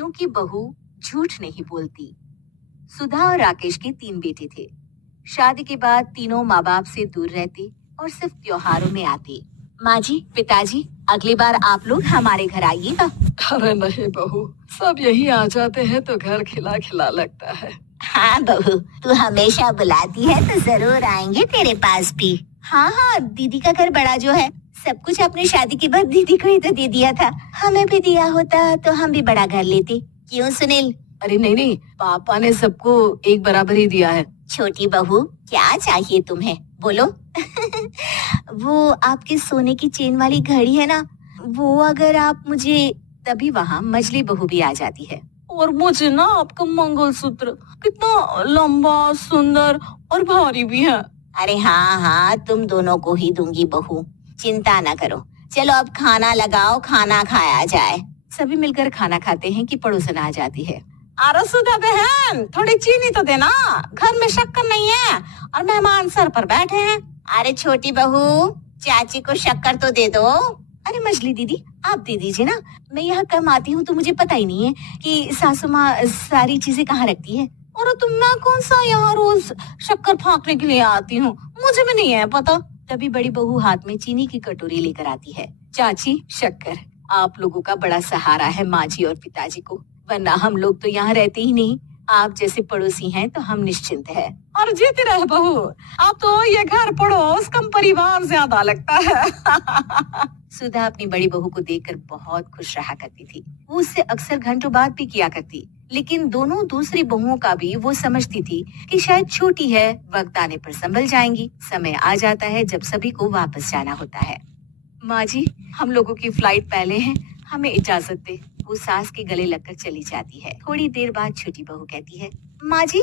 क्योंकि बहू झूठ नहीं बोलती। सुधा और राकेश के 3 बेटे थे। शादी के बाद तीनों माँ बाप से दूर रहते और सिर्फ त्योहारों में आते। माँ जी, पिताजी, अगली बार आप लोग हमारे घर आइएगा। अरे नहीं बहू, सब यही आ जाते हैं तो घर खिला खिला लगता है। हाँ बहू, तू हमेशा बुलाती है तो जरूर आएंगे तेरे पास भी। हाँ हाँ, दीदी का घर बड़ा जो है, सब कुछ अपनी शादी के बाद दीदी को ही तो दे दिया था। हमें भी दिया होता तो हम भी बड़ा घर लेते। क्यों सुनील? अरे नहीं, पापा ने सबको एक बराबर ही दिया है। छोटी बहू, क्या चाहिए तुम्हें, बोलो। वो आपके सोने की चेन वाली घड़ी है ना, वो अगर आप मुझे, तभी वहाँ मजली बहू भी आ जाती है। और मुझे ना आपका मंगलसूत्र, कितना लंबा, सुंदर और भारी भी है। अरे हाँ हाँ, तुम दोनों को ही दूंगी बहू, चिंता न करो। चलो अब खाना लगाओ, खाना खाया जाए। सभी मिलकर खाना खाते हैं कि पड़ोसन आ जाती है। अरे सुधा बहन, थोड़ी चीनी तो देना, घर में शक्कर नहीं है और मेहमान सर पर बैठे हैं। अरे छोटी बहू, चाची को शक्कर तो दे दो। अरे मछली दीदी, आप दे दीजिए ना, मैं यहाँ कम आती हूँ तो मुझे पता ही नहीं है कि सासू माँ सारी चीजें कहाँ रखती है। और तुम, मैं कौन सा यहाँ रोज शक्कर फाँकने के लिए आती हूँ, मुझे भी नहीं है पता। तभी बड़ी बहू हाथ में चीनी की कटोरी लेकर आती है। चाची, शक्कर। आप लोगों का बड़ा सहारा है माँ जी और पिताजी को, वरना हम लोग तो यहाँ रहते ही नहीं। आप जैसे पड़ोसी हैं तो हम निश्चिंत है। और जीती रहे बहू, आप तो ये घर पड़ोस कम परिवार ज्यादा लगता है। सुधा अपनी बड़ी बहू को देखकर बहुत खुश रहा करती थी। वो उससे अक्सर घंटों बात भी किया करती, लेकिन दोनों दूसरी बहुओं का भी वो समझती थी कि शायद छोटी है, वक्त आने पर संभल जाएंगी। समय आ जाता है जब सभी को वापस जाना होता है। माँ जी, हम लोगों की फ्लाइट पहले है, हमें इजाजत दे। वो सास के गले लगकर चली जाती है। थोड़ी देर बाद छोटी बहू कहती है, माँ जी,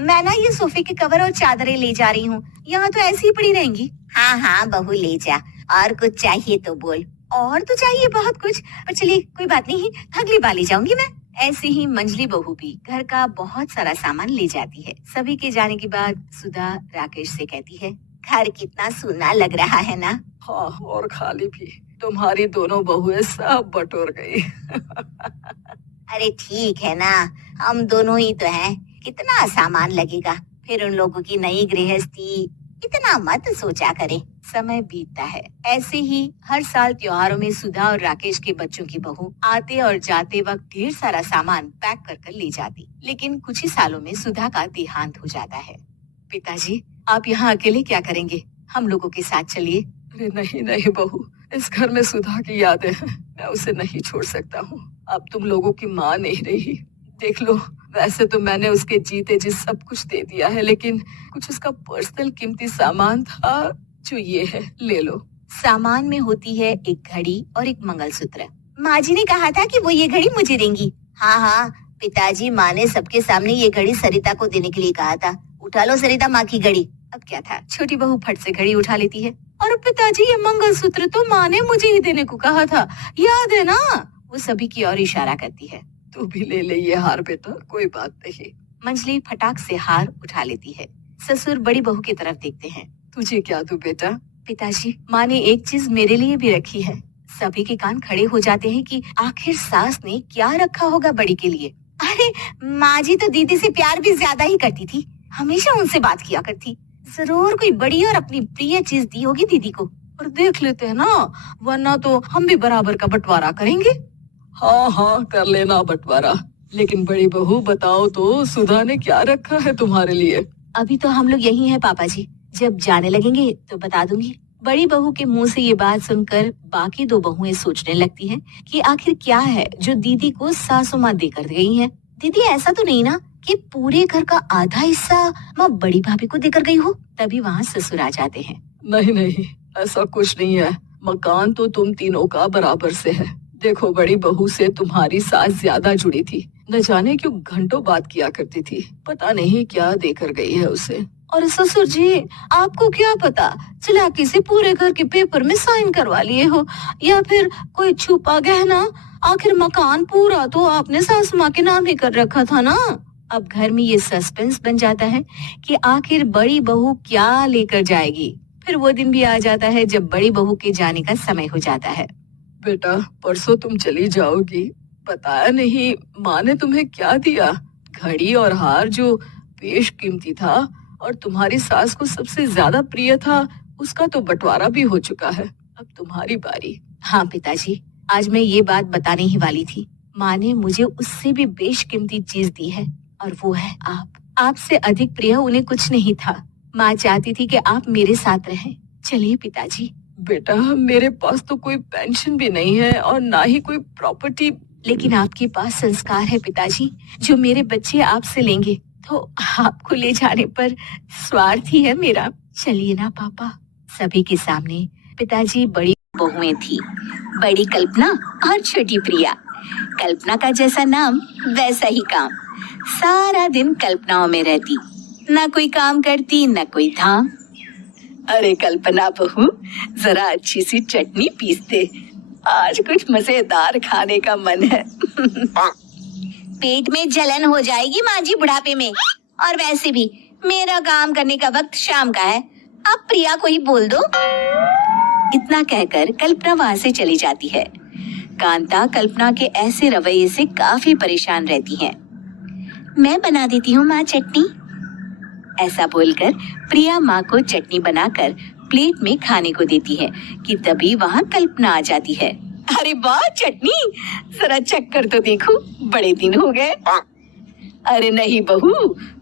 मैं ना ये सोफे के कवर और चादरें ले जा रही हूँ, यहाँ तो ऐसी ही पड़ी रहेंगी। हाँ हाँ बहू, ले जा, और कुछ चाहिए तो बोल। और तो चाहिए बहुत कुछ, पर चलिए कोई बात नहीं, अगली बार ले जाऊंगी मैं। ऐसे ही मंजली बहू भी घर का बहुत सारा सामान ले जाती है। सभी के जाने के बाद सुधा राकेश से कहती है, घर कितना सूना लग रहा है ना। हाँ, और खाली भी। तुम्हारी दोनों बहुएं सब बटोर गई। अरे ठीक है ना, हम दोनों ही तो हैं, कितना सामान लगेगा। फिर उन लोगों की नई गृहस्थी, इतना मत सोचा करे। समय बीतता है। ऐसे ही हर साल त्योहारों में सुधा और राकेश के बच्चों की बहू आते और जाते वक्त ढेर सारा सामान पैक कर कर ले जाती। लेकिन कुछ ही सालों में सुधा का देहांत हो जाता है। पिताजी, आप यहाँ अकेले क्या करेंगे? हम लोगों के साथ चलिए। अरे नहीं बहू, इस घर में सुधा की यादें हैं, मैं उसे नहीं छोड़ सकता हूँ। अब तुम लोगों की माँ नहीं रही। देख लो, वैसे तो मैंने उसके जीते जी सब कुछ दे दिया है, लेकिन कुछ उसका पर्सनल कीमती सामान था जो ये है, ले लो। सामान में होती है एक घड़ी और एक मंगलसूत्र। माँ जी ने कहा था कि वो ये घड़ी मुझे देंगी। हाँ हाँ पिताजी, माँ ने सबके सामने ये घड़ी सरिता को देने के लिए कहा था। उठा लो सरिता माँ की घड़ी। अब क्या था, छोटी बहू फट से घड़ी उठा लेती है। और पिताजी, ये मंगलसूत्र तो माँ ने मुझे ही देने को कहा था, याद है ना? वो सभी की ओर इशारा करती है। तू भी ले ले ये हार बेटा, कोई बात नहीं। मंजली फटाक से हार उठा लेती है। ससुर बड़ी बहू की तरफ देखते हैं। तुझे क्या दूं बेटा? पिताजी, माँ ने एक चीज मेरे लिए भी रखी है। सभी के कान खड़े हो जाते हैं कि आखिर सास ने क्या रखा होगा बड़ी के लिए। अरे माँ जी तो दीदी से प्यार भी ज्यादा ही करती थी, हमेशा उनसे बात किया करती। जरूर कोई बड़ी और अपनी प्रिय चीज दी होगी दीदी को। और देख लेते हैं ना, वरना तो हम भी बराबर का बंटवारा करेंगे। हाँ, कर लेना बंटवारा। लेकिन बड़ी बहू, बताओ तो, सुधा ने क्या रखा है तुम्हारे लिए? अभी तो हम लोग यही हैं पापा जी, जब जाने लगेंगे तो बता दूंगी। बड़ी बहू के मुंह से ये बात सुनकर बाकी दो बहुएं सोचने लगती हैं कि आखिर क्या है जो दीदी को सासू माँ देकर गई हैं। दीदी, ऐसा तो नहीं ना कि पूरे घर का आधा हिस्सा माँ बड़ी भाभी को देकर गई हो? तभी वहाँ ससुर आ जाते हैं। नहीं, ऐसा कुछ नहीं है। मकान तो तुम तीनों का बराबर से है। देखो, बड़ी बहू से तुम्हारी सास ज्यादा जुड़ी थी, न जाने क्यों घंटों बात किया करती थी। पता नहीं क्या देकर गई है उसे। और ससुर जी, आपको क्या पता, चालाकी से पूरे घर के पेपर में साइन करवा लिए हो, या फिर कोई छुपा गहना। आखिर मकान पूरा तो आपने सास माँ के नाम ही कर रखा था ना। अब घर में ये सस्पेंस बन जाता है कि आखिर बड़ी बहू क्या लेकर जाएगी। फिर वो दिन भी आ जाता है जब बड़ी बहू के जाने का समय हो जाता है। बेटा, परसों तुम चली जाओगी, बताया नहीं, माँ ने तुम्हें क्या दिया? घड़ी और हार जो बेशकीमती था और तुम्हारी सास को सबसे ज्यादा प्रिय था, उसका तो बंटवारा भी हो चुका है। अब तुम्हारी बारी। हाँ पिताजी, आज मैं ये बात बताने ही वाली थी। माँ ने मुझे उससे भी बेशकीमती चीज दी है और वो है आप। आपसे अधिक प्रिय उन्हें कुछ नहीं था। माँ चाहती थी कि आप मेरे साथ रहें। चलिए पिताजी। बेटा, मेरे पास तो कोई पेंशन भी नहीं है और ना ही कोई प्रॉपर्टी। लेकिन आपके पास संस्कार है पिताजी, जो मेरे बच्चे आपसे लेंगे। तो आपको ले जाने पर स्वार्थ ही है मेरा। चलिए ना पापा। सभी के सामने पिताजी बड़ी बहुएं थी, बड़ी कल्पना और छोटी प्रिया। कल्पना का जैसा नाम वैसा ही काम। सारा दिन कल्पनाओं में रहती, ना कोई काम करती न कोई धाम। अरे कल्पना बहू, जरा अच्छी सी चटनी पीस दे, आज कुछ मजेदार खाने का मन है। पेट में जलन हो जाएगी माँ जी बुढ़ापे में, और वैसे भी मेरा काम करने का वक्त शाम का है। अब प्रिया को ही बोल दो। इतना कहकर कल्पना वहाँ से चली जाती है। कांता कल्पना के ऐसे रवैये से काफी परेशान रहती है। मैं बना देती हूँ माँ चटनी। ऐसा बोलकर प्रिया माँ को चटनी बनाकर प्लेट में खाने को देती है कि तभी वहाँ कल्पना आ जाती है। अरे वाह चटनी, जरा चख कर तो देखो, बड़े दिन हो गए। अरे नहीं बहू,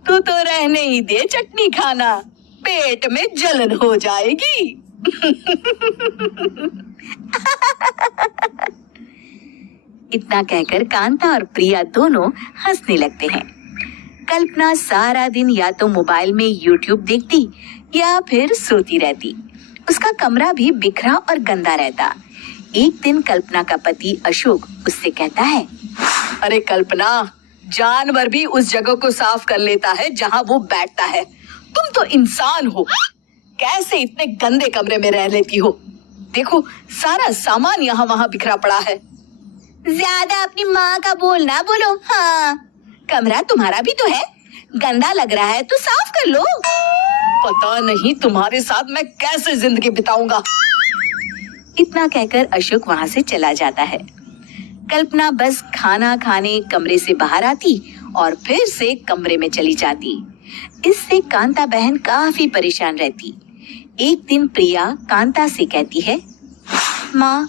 तू तो रहने ही दे चटनी खाना, पेट में जलन हो जाएगी। इतना कहकर कांता और प्रिया दोनों हंसने लगते हैं। कल्पना सारा दिन या तो मोबाइल में यूट्यूब देखती या फिर सोती रहती। उसका कमरा भी बिखरा और गंदा रहता। एक दिन कल्पना का पति अशोक उससे कहता है, अरे कल्पना, जानवर भी उस जगह को साफ कर लेता है जहाँ वो बैठता है। तुम तो इंसान हो, कैसे इतने गंदे कमरे में रह लेती हो? देखो, सारा सामान यहाँ वहाँ बिखरा पड़ा है। ज्यादा अपनी माँ का बोल ना बोलो। हाँ, कमरा तुम्हारा भी तो है, गंदा लग रहा है तो साफ कर लो। पता नहीं तुम्हारे साथ मैं कैसे जिंदगी बिताऊंगा। इतना कहकर अशोक वहाँ से चला जाता है। कल्पना बस खाना खाने कमरे से बाहर आती और फिर से कमरे में चली जाती। इससे कांता बहन काफी परेशान रहती। एक दिन प्रिया कांता से कहती है, माँ,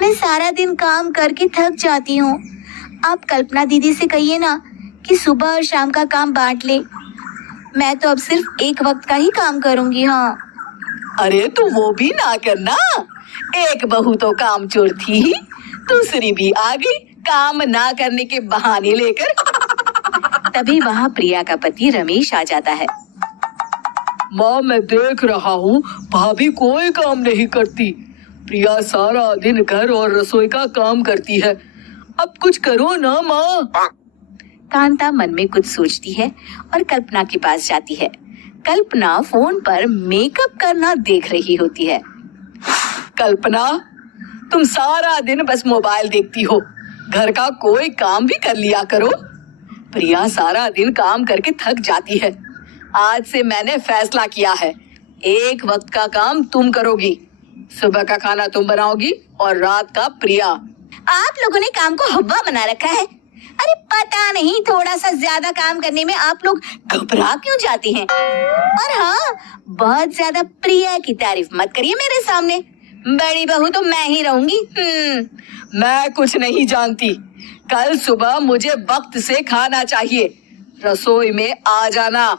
मैं सारा दिन काम करके थक जाती हूँ। आप कल्पना दीदी से कहिए ना कि सुबह और शाम का काम बांट ले। मैं तो अब सिर्फ एक वक्त का ही काम करूँगी। हाँ। अरे तू वो भी ना करना, एक बहू तो कामचोर थी, दूसरी भी आ गई काम ना करने के बहाने लेकर। तभी वहाँ प्रिया का पति रमेश आ जाता है। माँ, मैं देख रहा हूँ भाभी कोई काम नहीं करती। प्रिया सारा दिन घर और रसोई का काम करती है। अब कुछ करो ना माँ। कांता मन में कुछ सोचती है और कल्पना के पास जाती है। कल्पना फोन पर मेकअप करना देख रही होती है। कल्पना, तुम सारा दिन बस मोबाइल देखती हो, घर का कोई काम भी कर लिया करो। प्रिया सारा दिन काम करके थक जाती है। आज से मैंने फैसला किया है, एक वक्त का काम तुम करोगी। सुबह का खाना तुम बनाओगी और रात का प्रिया। आप लोगों ने काम को हव्वा बना रखा है। अरे पता नहीं थोड़ा सा ज्यादा काम करने में आप लोग घबरा क्यों जाती हैं? और हाँ, बहुत ज्यादा प्रिया की तारीफ मत करिए मेरे सामने। बड़ी बहू तो मैं ही रहूंगी। मैं कुछ नहीं जानती। कल सुबह मुझे वक्त से खाना चाहिए। रसोई में आ जाना,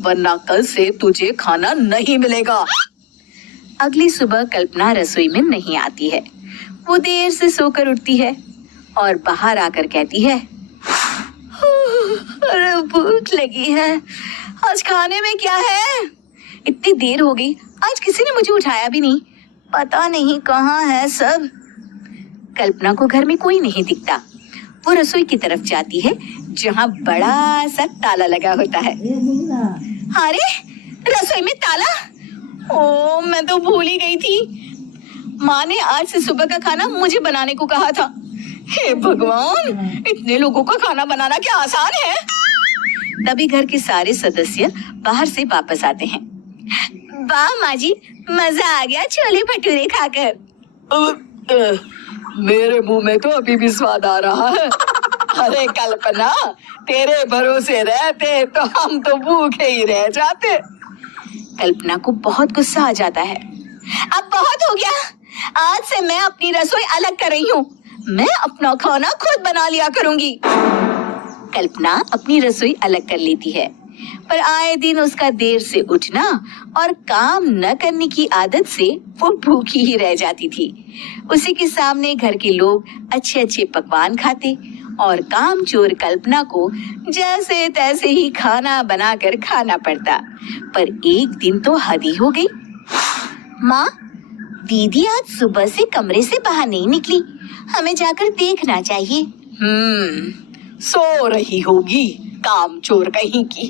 वरना कल से तुझे खाना नहीं मिलेगा। अगली सुबह कल्पना रसोई में नहीं आती है। वो देर से सोकर उठती है और बाहर आकर कहती है, अरे भूख लगी है, आज खाने में क्या है? इतनी देर हो गई, आज किसी ने मुझे उठाया भी नहीं। पता नहीं कहाँ है सब। कल्पना को घर में कोई नहीं दिखता। वो रसोई की तरफ जाती है जहाँ बड़ा सा ताला लगा होता है। अरे रसोई में ताला! ओ, मैं तो भूल ही गई थी। माँ ने आज से सुबह का खाना मुझे बनाने को कहा था। हे भगवान, इतने लोगों का खाना बनाना क्या आसान है? तभी घर के सारे सदस्य बाहर से वापस आते हैं। वाह माँ जी, मजा आ गया छोले भटूरे खाकर। मेरे मुंह में तो अभी भी स्वाद आ रहा है। अरे कल्पना, तेरे भरोसे रहते तो हम तो भूखे ही रह जाते। कल्पना को बहुत गुस्सा आ जाता है। अब बहुत हो गया, आज से मैं अपनी रसोई अलग कर रही हूँ। मैं अपना खाना खुद बना लिया करूंगी। कल्पना अपनी रसोई अलग कर लेती है, पर आए दिन उसका देर से उठना और काम न करने की आदत से वो भूखी ही रह जाती थी। उसी के सामने घर के लोग अच्छे अच्छे पकवान खाते और कामचोर कल्पना को जैसे तैसे ही खाना बनाकर खाना पड़ता। पर एक दिन तो हद ही हो गई। माँ, दीदी आज सुबह से कमरे से बाहर नहीं निकली, हमें जाकर देखना चाहिए। सो रही होगी कामचोर कहीं की।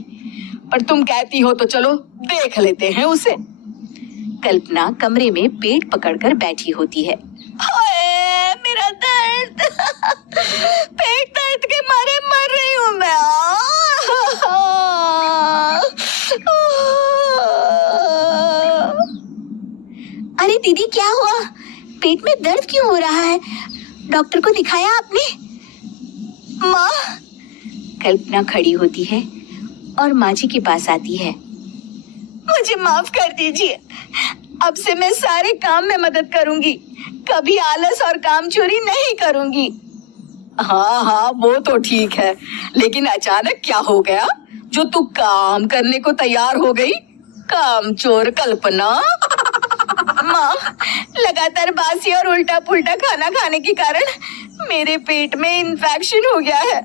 पर तुम कहती हो तो चलो देख लेते हैं उसे। कल्पना कमरे में पेट पकड़कर बैठी होती है। हाय, मेरा दर्द पेट दर्द के मारे मर रही हूँ मैं। अरे दीदी, क्या हुआ? पेट में दर्द क्यों हो रहा है? डॉक्टर को दिखाया आपने? माँ, कल्पना खड़ी होती है और माँ जी के पास आती है। मुझे माफ कर दीजिए, अब से मैं सारे काम में मदद करूंगी, कभी आलस और काम चोरी नहीं करूंगी। हाँ हाँ, वो तो ठीक है, लेकिन अचानक क्या हो गया जो तू काम करने को तैयार हो गई? कामचोर कल्पना। माँ, लगातार बासी और उल्टा पुल्टा खाना खाने के कारण मेरे पेट में इन्फेक्शन हो गया है।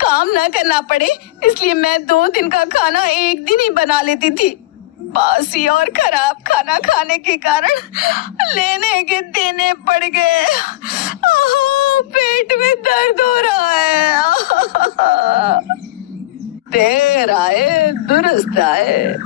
काम न करना पड़े इसलिए मैं 2 दिन का खाना एक दिन ही बना लेती थी। बासी और खराब खाना खाने के कारण लेने के देने पड़ गए। पेट में दर्द हो रहा है। देर आए दुरुस्त आए।